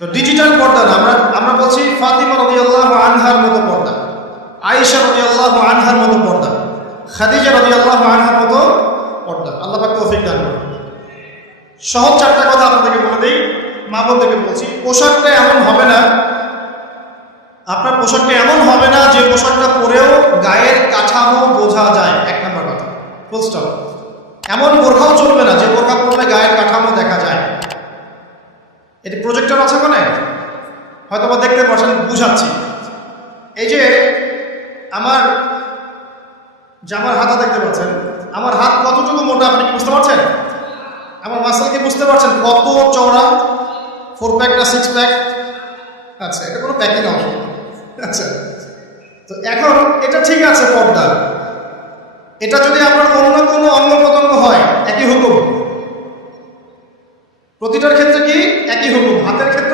তো ডিজিটাল পর্দা না, আমরা বলছি ফাতিমা রাদিয়াল্লাহু আনহার মতো পর্দা, আয়েশা রাদিয়াল্লাহু আনহার মতো পর্দা, খাদিজা রাদিয়াল্লাহু আনহার মতো পর্দা। আল্লাহ পাক তৌফিক দান করুন। সহজ চারটা কথা আপনাদেরকে বলে দিই, মা বোনদেরকে বলছি, পোশাকটা এমন হবে না, আপনার পোশাকটা এমন হবে না যে পোশাকটা পরেও গায়ের কাঠামো বোঝা যায়। এক নম্বর কথা, ফুল স্টপ। এমন বোরখাও চলবে না যে বোরখা পরলে গায়ের কাঠামো দেখা যায়। এটি প্রজেক্টর আছে মানে হয়তো বা দেখতে পাচ্ছেন, বুঝাচ্ছি। এই যে আমার জামার হাতা দেখতে পাচ্ছেন, আমার হাত কতটুকু মোটা আপনি কি বুঝতে পারছেন? আমার মাসল কি বুঝতে পারছেন কত চওড়া? 4 প্যাক না 6 প্যাক? আচ্ছা, এটা কোনো প্যাকিং অংশ। আচ্ছা, তো এখন এটা ঠিক আছে পর্দা। এটা যদি আপনার অন্য কোনো অঙ্গ প্রত্যঙ্গ হয় একই হুকুম, প্রতিটার ক্ষেত্রে কি একই হুকুম, হাতের ক্ষেত্রে